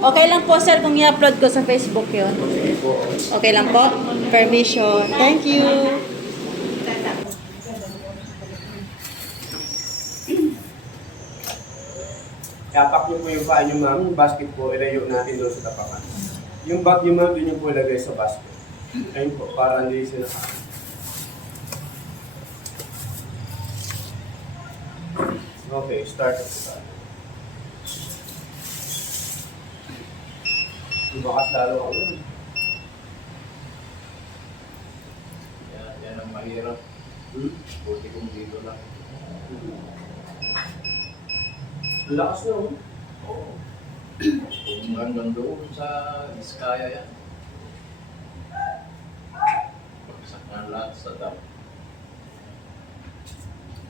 Okay lang po sir kung i-upload ko sa Facebook yun. Okay lang po? Permission. Thank you. Tapak niyo po yung paa niyo, ma'am. Yung basket po, ilayo natin doon sa tapakan. Yung bag niyo, ma'am, doon niyo po ilagay sa basket. Ayun po, para hindi sila Okay, start at the top. Bumakas lalo ako yun. Yan ang mahirap. Buti kong dito lang. Ang lakas na, oh. Oo. Kung hanggang doon sa Iskaya yan. Pagsak na lahat sa dam.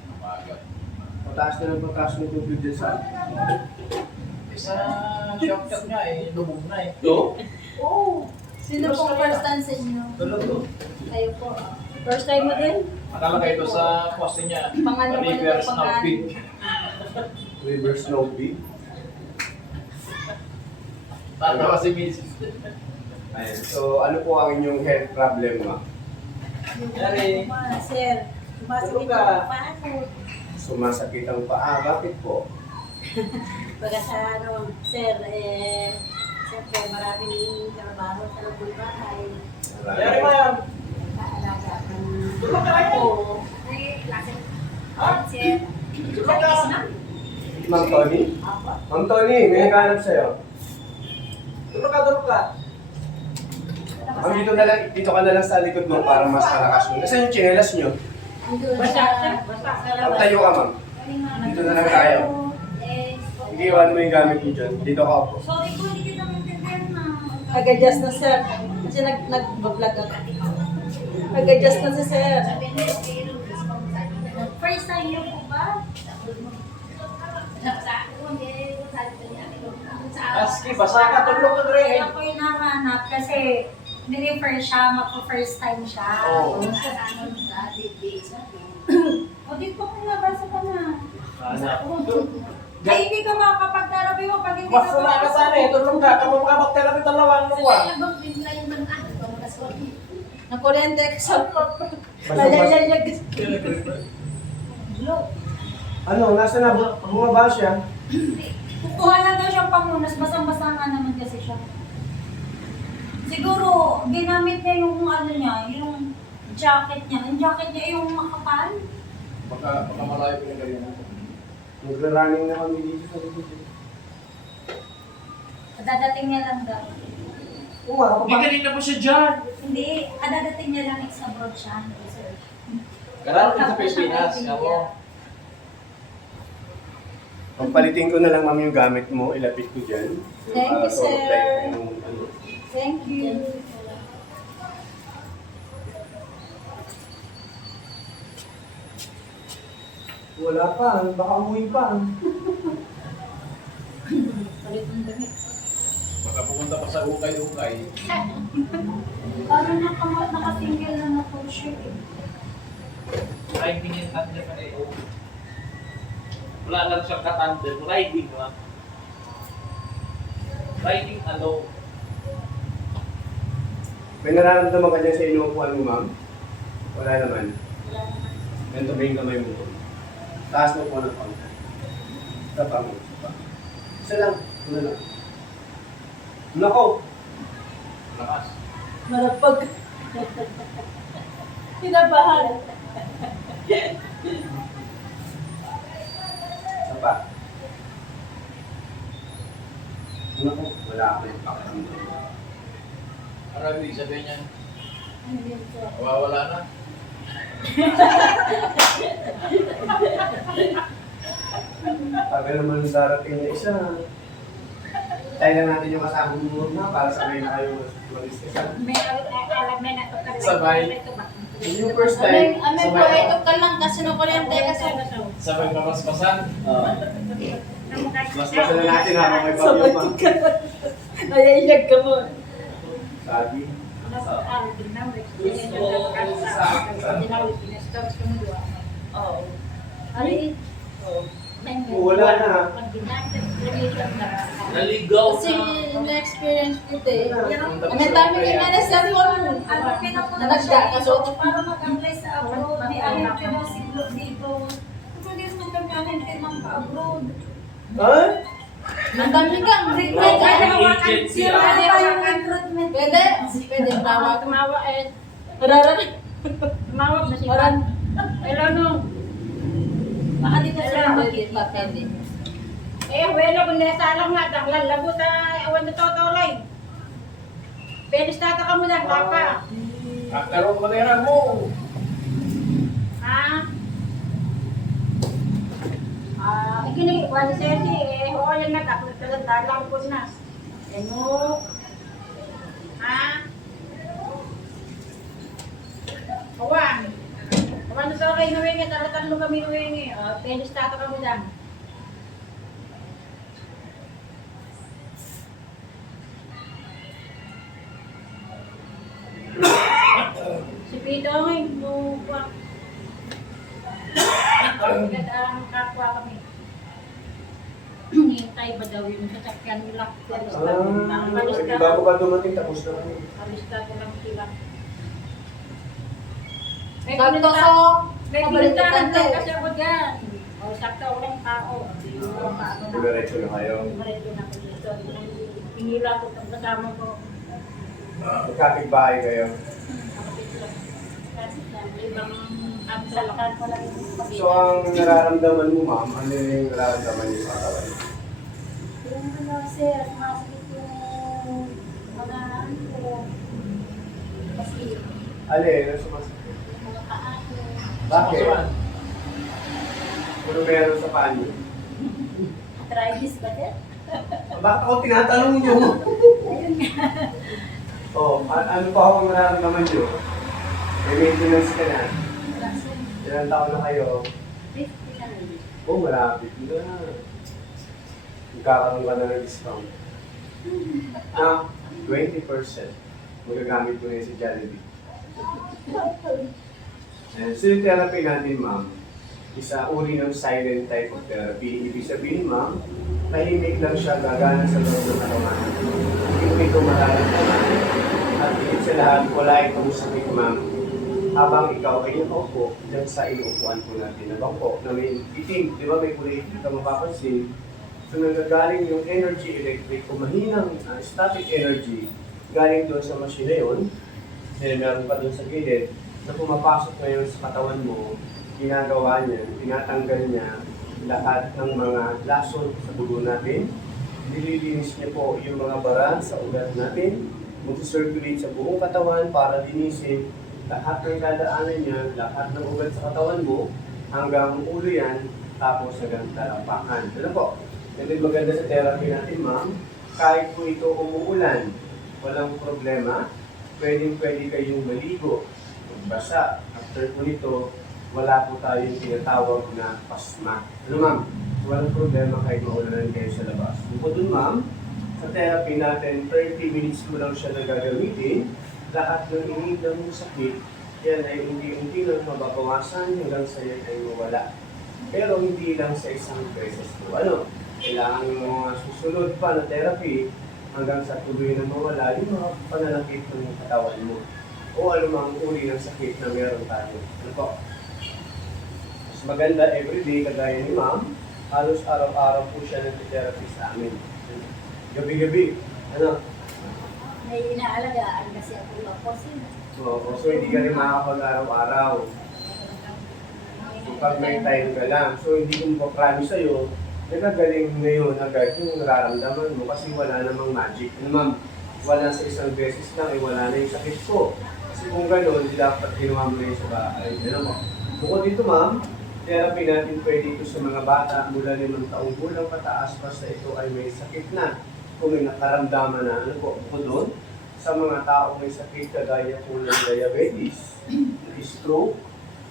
Namagat. Pataas na ng pataas ng tubig dyan sa Isa shortcut nga eh, lubog na eh. No? Oh, sino pong first time sa inyo? Tulog to. Kayo po. First time mo din? Akala kayo sa poste niya. Pangano mo River na Snow pangalan? Peak. River Snow Peak. Tatawa si Mrs. Ayan. So, ano po ang inyong health problem, ma'am? Yari. Sir, sumasakit Tulog ka. yung paa ko. Sumasakit ang paa. Bakit po? Baga sa ano, sir, siyempre maraming trabaho sa labong bahay. Yari mo yan. Kaalaga ng Tulog ka rin. sir. Tulog ka. Ma'am Tony? Apo. Ma'am Tony, may naghanap sa'yo. Tulog ka, tulog ka. Ma'am, dito ka na lang sa likod mo para mas malakas mo. Nasaan yung tsinelas nyo? Basta, basta. Ma'am, tayo ka, ma'am. Dito na lang tayo. Sige, iwan mo yung gamit nyo dyan. Dito ka po. Sorry po, hindi kita maintindihan na. Nag-adjust na sir. Kasi nag-vlog ako. Nag-adjust na si sir. First time niyo po ba? Aski, basa ka, tulog ka rin. Kaya ko yung nahanap kasi nirefer siya, magpo-first time siya. Oo. O, di po kung nabasa ka na. Anak. Ay, hindi ka makakapag-therapy mo pag hindi Mas wala ka sana eh, tulog ka. Kamu makabak-therapy dalawang luwa. Nakuryente ka sa Basta-basta. Ano, nasa na? Bumaba siya. Kukuha lang daw siyang pamunas, basang-basa nga naman kasi siya. Siguro, ginamit niya yung ano niya, yung jacket niya. Yung jacket niya yung makapal. Baka malayo ko yung ganyan. Nagra-running na kami dito sa likod. Dadating niya lang daw. Oo nga, ako ba? kanina pa siya dyan. Hindi, dadating niya lang sa abroad siya. Kararo ka sa Pilipinas. Ako. Pagpalitin ko na lang, ma'am, yung gamit mo. Ilapit ko dyan. Thank you, Para sir. like, ano. Thank you. Wala pa. Baka umuwi pa. Palit ng damit. Baka pumunta pa sa hukay-hukay. Parang naka-single na na po siya eh. Riding yung tandem na eh. Wala lang siyang katandem. Riding lang. Riding alone. May nararamdaman ka dyan sa inuupuan mo, ma'am? Wala naman. Ganito ba yung kamay mo? Taas mo po ng pangka. Tapa mo. Isa lang. Una lang. Nako! Lakas. marapag. Kinabahan. Isa pa. Nako, wala ka yung pakiramdam. Ano ibig sabihin niyan? Ano yun po? Wawala na. Tagal naman darating na isa. Tayo na natin yung kasama mo na para sabay na kayo mag-discuss. May alam na natukar. Sabay. Yung first time, Amay po, ito ka lang kasi nakuryente kasi. Sabay mapaspasan. mas basa na natin habang may bagyo pa. Nayayag ka mo. Sabi. Oo. Ay, Wala na. Naligaw Kasi na. na-experience ko ito eh. Tapos May dami okay, kayo na sa phone. Ano, pinapunta Nalagda siya ka, dito so- para mag-apply sa abroad. May alam ka daw siglo dito. Pwede mo kami alintin ng pa-abroad. Ha? Ang dami kang recruit. Agency, Sira ah. na pa yung recruitment. Pwede? Pwede. Tawag. Tumawa eh. Raran. Tumawag na si Raran. Hello no. Baka dito sila Pwede. makikita. Pwede. Eh, wala kung nasalang nga. Dahlan lagot na awan na totolay. Penis tata ka mo na, papa. Kakaro ko na mo. Ha? Ikini, wala sesi eh. Oo, yan na. Dalang ko na. Ano? Ha? Awan. Awan na sa kayo nuwingi. Talo kami nuwingi. Penis tata ka mo dyan. Si Pito ay lupa. Nagdaan kapwa kami. Hintay ba daw yung sasakyan nila? Ah, bago pa dumating, tapos na kami. Alista ko lang sila. May Sakto pinunta- sa may paborito pinuntahan kante. daw kasi ako dyan. O, sakto walang tao. Di ko paano na. Diretso na kayo. Diretso na ako dito. Pinila ko ang kasama ko. Magkapit-bahay kayo. Kapatid lang. Kasi ibang amsalakad ko lang yung kapatid. So, ang nararamdaman mo, ma'am, ano yung nararamdaman niyo sa katawan? Yung ano, sir, masakit yung mga ano ko. Kasi Alin, ano sumasakit? yung mga paa ko. Bakit? Ano meron sa panyo? Arthritis ba din? Bakit ako tinatanong niyo? Ayun nga. Oh, ano pa ako nararamdaman niyo? May maintenance ka na. Wala, sir. Ilang taon na kayo? 50 na rin. Oh, malapit na. Magkakaroon ka na ng discount. Ah, 20%. Magagamit ko na yun si Jollibee. And so yung therapy natin, ma'am, isa uri ng silent type of therapy. Ibig sabihin, ma'am, tahimik lang siya, gagana sa loob ng katawan. Hindi mo ito mararamdaman. At higit sa lahat, wala itong sakit, ma'am. Habang ikaw ay nakaupo, dyan sa inuupuan po natin na bangko, na may itim, di ba may kulay itim ka mapapansin. So nagagaling yung energy electric, kung mahinang static energy, galing doon sa machine na yun, then meron pa doon sa gilid, na pumapasok ngayon sa katawan mo, ginagawa niya, tinatanggal niya lahat ng mga lason sa dugo natin, nililinis niya po yung mga bara sa ugat natin, mag-circulate sa buong katawan para linisin lahat ng dadaanan niya, lahat ng ugat sa katawan mo, hanggang ulo yan, tapos hanggang talampakan. Ano po? Ito yung maganda sa therapy natin, ma'am. Kahit po ito umuulan, walang problema. Pwede kayong maligo, magbasa. After po nito, wala po tayong tinatawag na pasma. Ano, ma'am? Walang problema kahit maulanan kayo sa labas. Bukod dun, ma'am, sa therapy natin, 30 minutes mo lang siya na gagamitin. Lahat ng iniidang mo sakit, yan ay unti-unti lang mababawasan hanggang sa yan ay mawala. Pero hindi lang sa isang beses mo. Ano? Kailangan mo mga susunod pa na therapy hanggang sa tuloy na mawala yung mga pananakit ng katawan mo. O anumang uri ng sakit na meron tayo. Ano po? Mas maganda everyday, kagaya ni ma'am, halos araw-araw po siya nag-therapy sa amin. Gabi-gabi. Ano? May inaalagaan kasi ako yung porsin. So hindi ka rin makakapag-araw-araw. So pag may time ka lang. So hindi ko mapapromise sa'yo, nagagaling ngayon agad yung nararamdaman mo kasi wala namang magic. Ano ma'am, wala sa isang beses lang, wala na yung sakit ko. Kasi kung gano'n, hindi dapat ginawa mo na yun sa bahay. Ano mo? Bukod dito ma'am, therapy natin pwede ito sa mga bata mula 5 taong gulang pataas basta ito ay may sakit na. Kung may nakaramdaman na, ano po, bukod doon, sa mga taong may sakit kagaya po ng diabetes, stroke,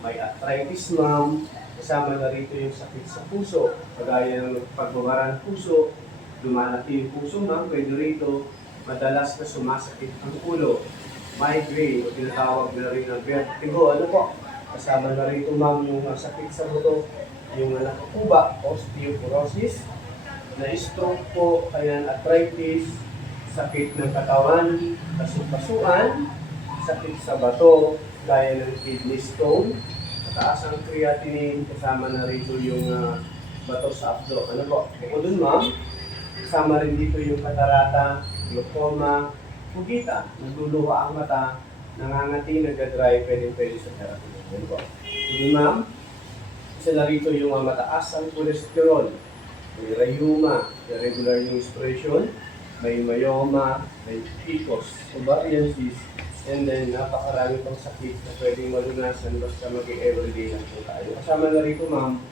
may arthritis ma'am, kasama na rito yung sakit sa puso, kagaya ng pagbabara ng puso, lumalaki yung puso ma'am, pwede rito, madalas na sumasakit ang ulo, migraine, o tinatawag na rin ng vertigo, ano po, kasama na rito ma'am yung sakit sa buto, yung nakakuba, osteoporosis, na-stroke po, kaya arthritis, sakit ng katawan, kasukasuan, sakit sa bato, gaya ng kidney stone, mataas ang creatinine, kasama na rito yung bato sa abdo. Ano po? Bukod dun, ma'am, kasama rin dito yung katarata, glaucoma, pugita, nagluluha ang mata, nangangati, nagdadry, pwede sa therapy. Ano po? Bukod ma'am, isa na rito yung mataas ang cholesterol, may rheuma, irregular menstruation, may myoma, may PCOS, ovarian cyst, and then napakarami pang sakit na pwedeng malunasan basta maging everyday lang po tayo. Kasama na rito ma'am,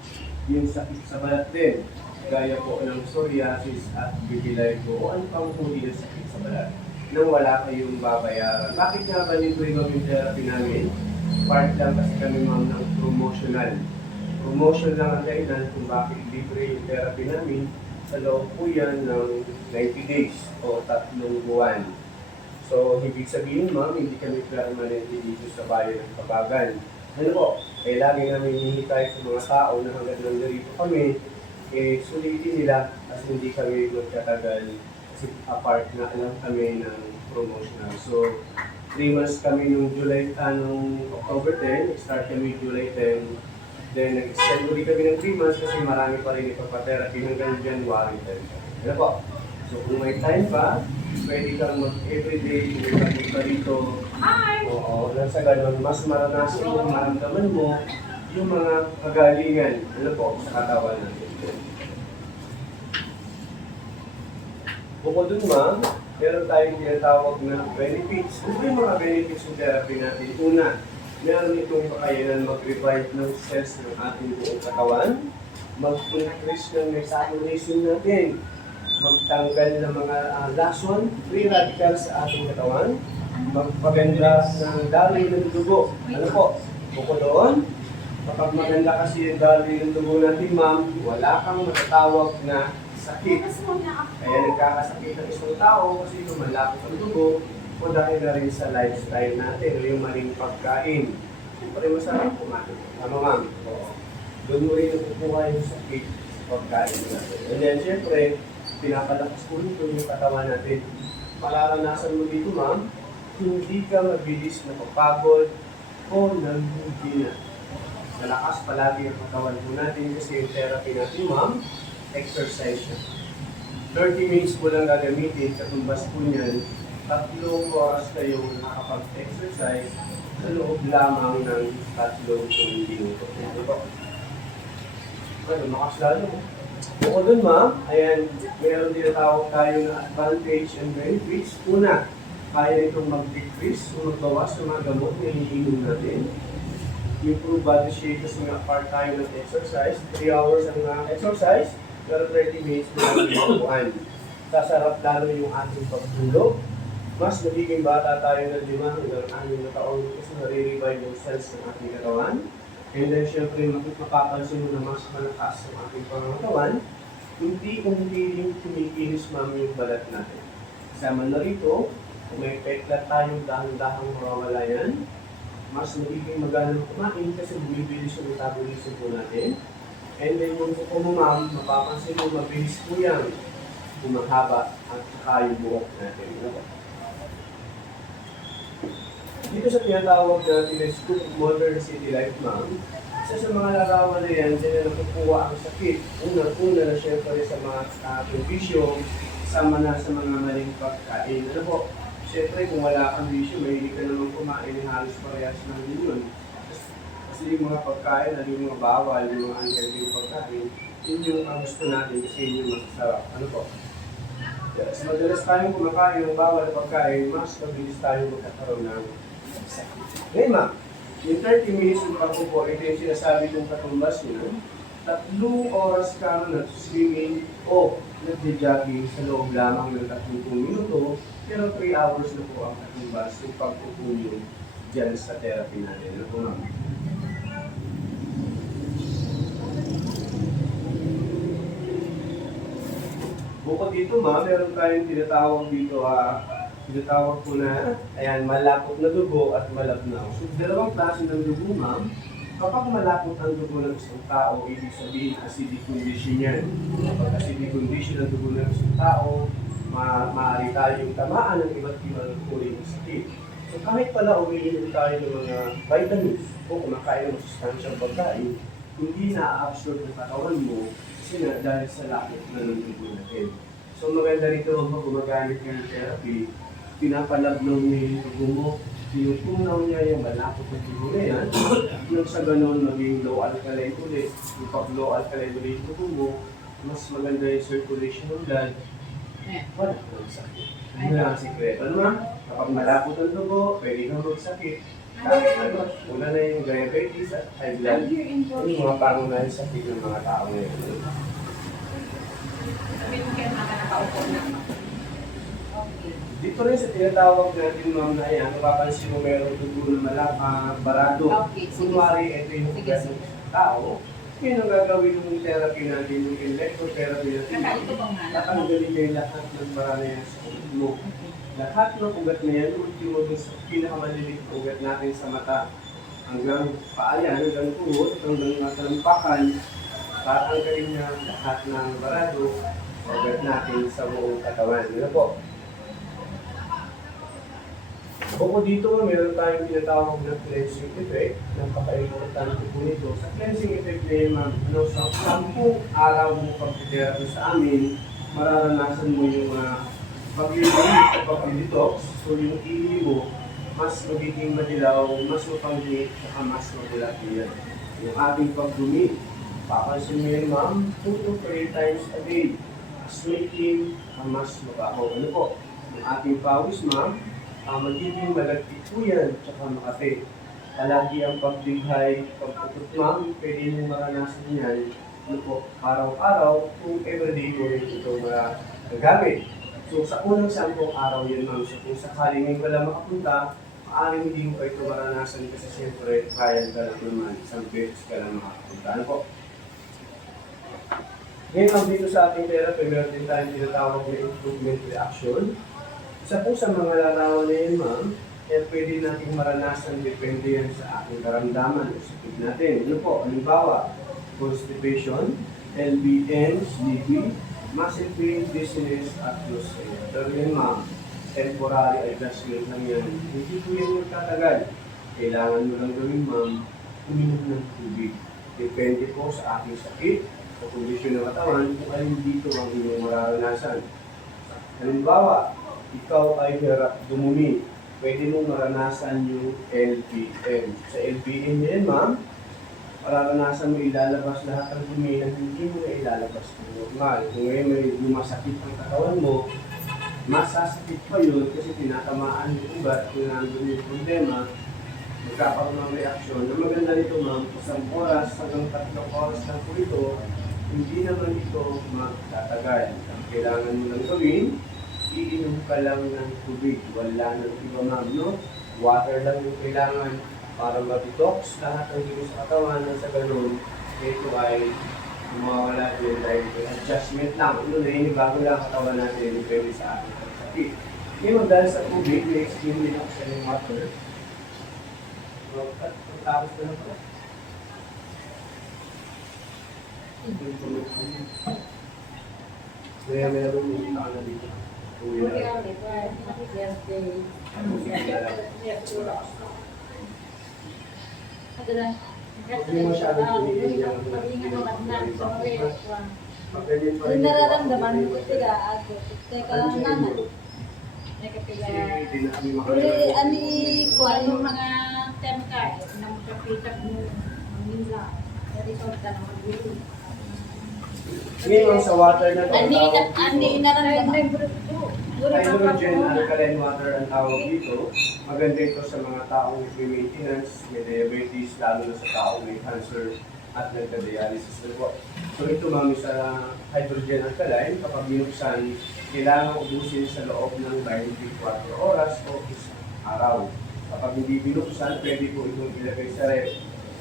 yung sakit sa balat din, gaya po ng psoriasis at vitiligo o ano pang huli ng sakit sa balat nang wala kayong babayaran. Bakit nga ba libre yung therapy namin? Part lang kasi kami ma'am ng promotional. Promotion lang ang kainan kung bakit libre yung therapy namin. Sa loob po yan ng 90 days o 3 buwan. So, ibig sabihin ma'am, hindi kami permanente dito sa bayan ng Kabagan. Ano po? Kaya lagi namin hinihintay sa mga tao na hanggang nandito kami, sulitin nila kasi hindi kami magkatagal kasi apart na alam kami ng promotional. So, 3 months kami nung October 10, start kami July 10, then nag-extend ulit kami ng 3 months kasi marami pa rin ipapatherapy hanggang January 10. Ano po? So kung may time pa, pwede kang mag-everyday, mag pa rito. Oo, nang sa ganun, mas maranasan yung maramdaman mo yung mga kagalingan, ano po, sa katawan natin. Bukod dun ma'am, meron tayong tinatawag na benefits. Ano yung mga benefits ng therapy natin? Una, meron itong kakayanan mag-revive ng cells ng ating buong katawan, mag-increase ng metabolism natin, magtanggal ng mga lason, free radicals sa ating katawan, magpaganda ng daloy ng dugo. Ano po? Bukod doon, kapag maganda kasi yung daloy ng dugo natin, ma'am, wala kang matatawag na sakit. Kaya nagkakasakit ng isang tao kasi lumalapot ang dugo o dahil na rin sa lifestyle natin o yung maling pagkain. Siyempre masarap kumain. Tama ma'am? Oo. Doon mo rin nakukuha yung sakit sa pagkain natin. And then siyempre, pinapalakas po nito yung katawan natin. Mararanasan mo dito ma'am, hindi ka mabilis na mapagod o nanghihina. Malakas palagi ang katawan po natin kasi yung therapy natin ma'am, exercise siya. 30 minutes po lang gagamitin, katumbas po niyan, 3 oras kayong nakapag-exercise sa loob lamang ng 30 minuto. Ano po? Ano, makas lalo mo. Bukod dun ma'am, ayan, meron din tawag tayo na advantage and benefits. Una, kaya itong mag-decrease o magbawas sa mga gamot na iniinom natin. Improve body shape kasi nga part tayo ng exercise. 3 hours ang exercise, pero 30 minutes na lang yung sasarap lalo yung ating pagtulog. Mas magiging bata tayo ng 5 hanggang 6 na taon kasi nare-revive yung cells ng ating katawan. And then syempre mapapansin mo na mas malakas ang ating pangangatawan, hindi yung kumikinis ma'am yung balat natin. Kasama na rito, kung may peklat tayong dahan-dahang mawawala yan, mas magiging magana kumain kasi bumibilis yung metabolism po natin. And then yung kuko mo ma'am, mapapansin mo mabilis po yan, humahaba at saka yung buhok natin. Dito sa tinatawag na Scoop Modern City Life ma'am, isa sa mga larawan na yan, dyan na nakukuha ang sakit. Una na syempre sa mga bisyo, sama na sa mga maling pagkain. Ano po? Syempre kung wala kang bisyo, mahilig ka naman kumain ng halos parehas ng yun. Kasi yung mga pagkain, yung mga bawal, yung mga unhealthy pagkain, yun yung ang gusto natin kasi yun yung masasarap. Ano po? Yes, madalas tayong kumakain ng bawal na pagkain, mas mabilis tayong magkakaroon ng sakit. Ngayon ma'am, yung 30 minutes yung pagpupo, ito yung sinasabi kong katumbas nyo, 3 oras ka nag-swimming o nag-jogging sa loob lamang ng 30 minuto, pero 3 hours na po ang katumbas yung pagpupo nyo dyan sa therapy natin. Ano po ma'am? Bukod dito ma'am, meron tayong tinatawag dito tinatawag po na, ayan, malapot na dugo at malabnaw. So, dalawang klase ng dugo ma'am, Kapag malapot ang dugo ng isang tao, ibig sabihin acidic condition yan. Kapag acidic condition ang dugo ng isang tao, maaari tayong tamaan ng iba't ibang uri ng sakit. So kahit pala umiinom tayo ng mga vitamins o kumakain ng sustansyang pagkain, hindi na-absorb ng katawan mo kasi na dahil sa lakot na ng dugo natin. So maganda rito kung gumagamit ka ng therapy, pinapalabnaw niya yung dugo mo, tinutunaw niya yung malapot ng dugo na yan, nang sa ganon maging low alkaline ulit. Yung pag low alkaline ulit yung dugo mo, mas maganda yung circulation ng blood, wala kang sakit. Ano lang ang sikreto, ano ma'am? Kapag malapot ang dugo, pwede kang magsakit. Kahit ano, una na yung diabetes at high blood. Yung mga pangunahing sakit ng mga tao ngayon. Sabi mo kaya mga nakaupo na. Okay. Dito rin sa tinatawag natin ma'am na yan, mapapansin mo meron dugo na barado. Okay, sige. Kunwari, ito yung Sige, ugat sige. ng tao. Yun ang gagawin ng therapy natin, yung electrotherapy natin. Kakain ko ba nga? Tatanggalin niya yung lahat ng bara na yan sa ugat mo. Lahat ng ugat na yan, ultimo dun sa pinakamaliliit na ugat natin sa mata. Hanggang paayan, hanggang tuhod, hanggang natalampakan. Tatanggalin niya lahat ng barado sa ugat natin sa buong katawan. Yun po. Bukod dito, meron tayong tinatawag na cleansing effect. Napaka-importante po nito. Sa cleansing effect na yun, ma'am, sa 10 araw mo pag-therapy sa amin, mararanasan mo yung pag-detox. So yung ili mo, mas magiging madilaw, mas mapanglit, saka mas mabulat yan. Yung ating pagdumi, papansin mo yun, ma'am, 2 to 3 times a day. Mas making, mas mabaho. Ano po? Yung ating pawis, ma'am, magiging malagkit po yan, tsaka makate. Palagi ang pagdighay, pagputot ma'am, pwede nyo maranasan yan. Ano po, araw-araw, kung everyday mo rin ito magagamit. So sa unang 10 araw yan ma'am, so kung sakaling hindi wala makapunta, maaaring hindi mo pa ito maranasan kasi siyempre kaya ka lang naman, isang beses ka lang makapunta. Ano po? Ngayon ang dito sa ating therapy, meron din tayong tinatawag na improvement reaction. Isa po sa mga larawan na yun, ma'am, pwede natin maranasan, depende yan sa ating karamdaman o sakit natin. Ano po? Halimbawa, constipation, LBM, sleepy, muscle pain, dizziness, at nausea. Pero yun, ma'am, temporary adjustment lang yan. Hindi po yan magtatagal. Kailangan mo lang gawin, ma'am, uminom ng tubig. Depende po sa ating sakit, sa kondisyon ng katawan, kung alin dito ang inyong mararanasan. Halimbawa, ikaw ay hirap dumumi, pwede mong maranasan yung LPM. Sa LPM yan, ma'am, mararanasan mo ilalabas lahat ng dumi na hindi mo na ilalabas ng normal. Kung ngayon may lumasakit ang katawan mo, masasakit pa yun kasi tinatamaan yung ugat kung nandun yung problema, magkakaroon ng reaksyon. Ang maganda nito, ma'am, 1 oras hanggang 3 oras lang po ito, hindi naman ito magtatagal. Ang kailangan mo lang gawin, iinom ka lang ng tubig, wala ng iba ma'am, no? Water lang yung kailangan para ma-detox lahat ng dugo sa katawan nang sa ganun, ito ay mawawala din dahil adjustment lang. Ano na inibago lang katawan natin, depende sa ating sakit. Ngayon dahil sa tubig, may extreme din ako sa yung water. At tapos na lang po. Kaya meron yung na dito. Uwi na. Hindi mo siya Nararamdaman mo tila ako. Teka naman. Ani ko Yung mga temka, nang kapitag mo, nila, resulta na mag-uwi. ngayon sa water na ito, Andi nararamdaman. hydrogen alkaline water ang tawag dito. Maganda ito sa mga taong may maintenance, may diabetes, lalo na sa taong may cancer at nagka-dialysis na po. So ito ma'am sa hydrogen alkaline, kapag binuksan, kailangan ubusin sa loob ng 24 oras o isang araw. Kapag hindi binuksan, pwede po itong ilagay sa ref.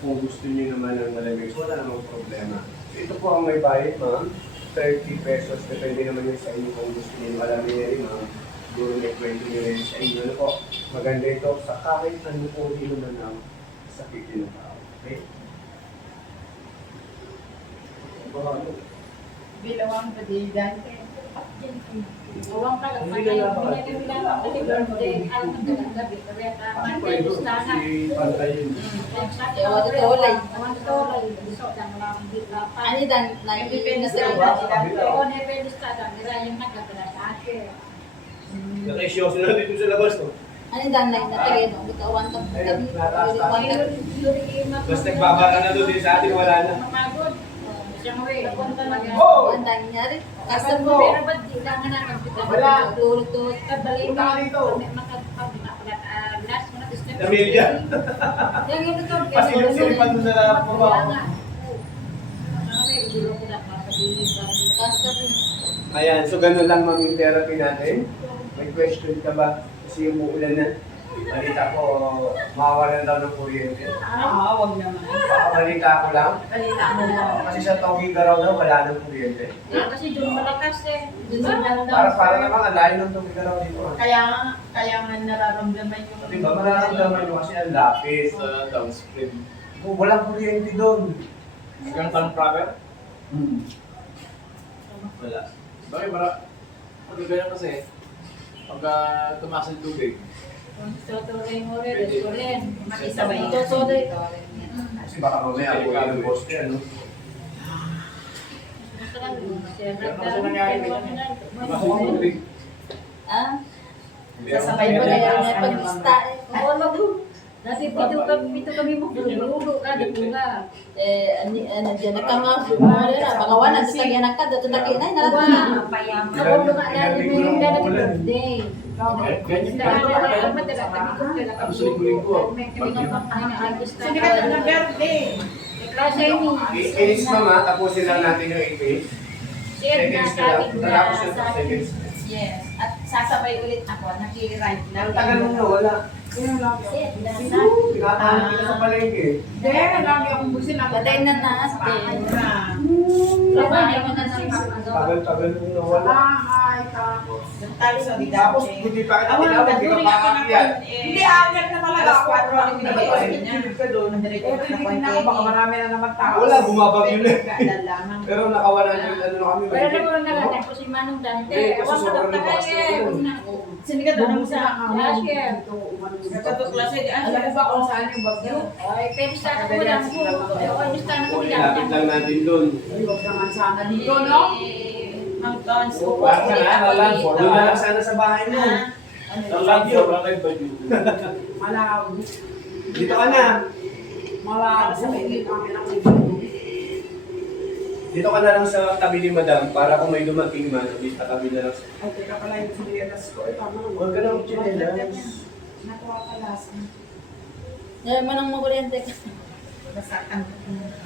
Kung gusto niyo naman ng malamig, wala namang problema. So ito po ang may bayad ma'am, 30 pesos, depende naman yun sa inyo kung gusto niyo malamig na rin ma'am. Siguro may 20 nyo rin sa inyo. Ano po, maganda ito sa kahit ano po hindi naman ang sakit din ng tao. Okay? Bilawang padigan. Uwang ka lang. Hindi ka lang Hindi ka lang. Kasi birthday. Alam mo ka gabi. Kareta. Monday, Bustana. Si Pantayin. Ewan ko tolay. Ewan ko tolay. So, dan lang kita. Ano dan? Independence Nag- Day. Oo, Independence Day. Nila yung nagkakala sa akin. Nakaisyoso na dito sa labas, no? Ano dan lang na tagay no? Bitawan ka. Ayun, nataas-taas. Basta Basta nagbabaka na doon din sa atin, wala na. Mapagod. Siyang way. Oh! Ang nangyari. Kasal Kasal mo. mo. Pero ba't di lang na namin kita? Wala. Tulot-tulot ka. Balik Punta ka dito. Makapaglas mo na. Emilia. Yung ito to. Kasi yung silipan doon sa puro ako. Kasal mo. Ayan, so ganun lang ma'am yung therapy natin. May question ka ba? Kasi umuulan na. Balita ko, mawawalan daw ng kuryente. Wag naman. Balita ko lang. Balita mo na. Kasi sa Tonggiga raw daw, wala ng kuryente. Kasi doon malakas eh. Para naman, ang layo ng Tonggiga raw dito. Kaya nga nararamdaman yung... Diba, mararamdaman nyo kasi ang lapis. Sa downstream. Walang kuryente doon. Hanggang tanong proper? Wala. Bakit pag ganyan kasi, pagka tumaas ang tubig, Tutuloy mo rin, rin. Makisabay. Tutuloy. Kasi baka mamaya ako yung poste, ano? Ganun kasi nangyari tumaas ang tubig. Ah? Sasabay Sasabay mo mo na na lang yung sa pag-bista. Oo, dati pito kami magulog ka, dito nga. Nandiyan na ka nga. Mga wala. Sa tagyanan ka. Dato na kinay. Nalat mo na. Ako nga dati mo yung dala ni birthday. Ganyan ka. Tapos linggo-linggo. Sige ka na birthday. Klase ni. Inis mama, tapusin lang natin yung 8 days. Seconds ka lang. Tatapos yung seconds. Yes. At sasabay ulit ako. Naki-ride lang. Ang tagal mong nawala. Tinatahan kita sa palengke. Patay na na. Trabahay mo na ng Tagal-tagal mong nawala. Tapos, hindi pa kita tinawag, hindi ka makakakyat. Hindi, agad na talaga ako. Nagpapagilid ka doon. Baka marami na naman tao. Wala, bumabagyo na. Pero nakawala na yung ano na kami. Pero naman nagagay ko si Manong Dante. Ewan ko lang tagay eh. Sinigat na sa Last year. Sa klase, alam mo ba kung saan yung bagyo? Ay, pero sana ko lang po. Ay, sana ko Okay, lang. lapit lang natin doon. Huwag naman sana dito, no? Hanggang Parang na, doon na lang sana sa bahay mo. Talagyo, bakit ba yun? malabo. Dito ka na. Malabo. Dito ka na lang sa tabi ni madam para kung may dumating man, at least katabi na lang sa... Ay, teka pala yung sinilas ko. Ito mo. Huwag ka na magchinelas. Nakuha ka last. Yan man ang makuryente ka. Basakan ko.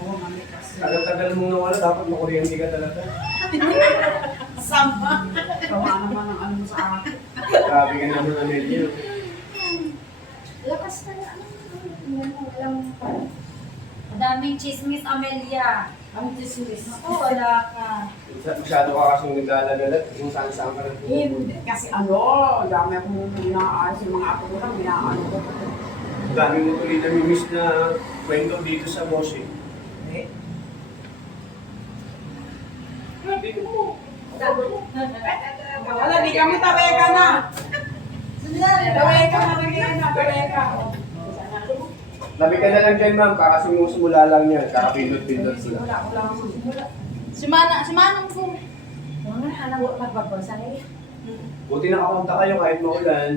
Oo, mami kasi. Tagal-tagal mong nawala, dapat makuryente ka talaga. Sama. Kawa naman ang ano mo sa akin. Grabe ka naman, Amelia. Lakas ka na. Madaming chismis, Amelia. Ang dismiss. Ako, wala ka. Masyado ka kasing naglalagalat kung saan-saan ka lang. Hindi. Kasi ano, dami akong inaayos yung mga apo ko lang, inaano ko. Ang dami mo tuloy namimiss na kwento dito sa Moshi. Wala, di kami tawag ka na. Tawag ka na, tawag ka. Labi ka na lang dyan, ma'am. Kakasimusimula lang yan. Kakapindot-pindot sila. Si Manong po. Mga anak ko magbabasa eh. Buti nakapunta kayo kahit maulan.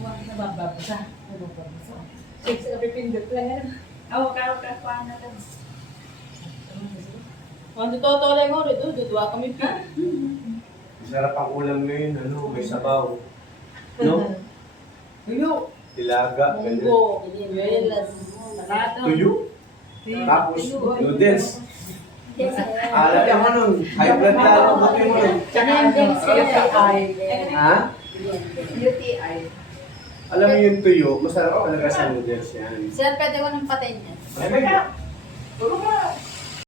Nababasa. Six, napipindot lang yan. Oo, karo ka pa na lang. Kung totoo lang mo, dudwa kami pa. Sarap ang ulam ngayon, ano, may sabaw. No? Tuyo. Dilaga, ganyan. Munggo, velas. Tuyo. Tapos, noodles. Alam mo nun, high blood na ako, buti mo nun. Ha? UTI. Alam mo yung tuyo, masarap talaga sa noodles yan. Sir, pwede ko ng patay niya. Ay, tulog ka.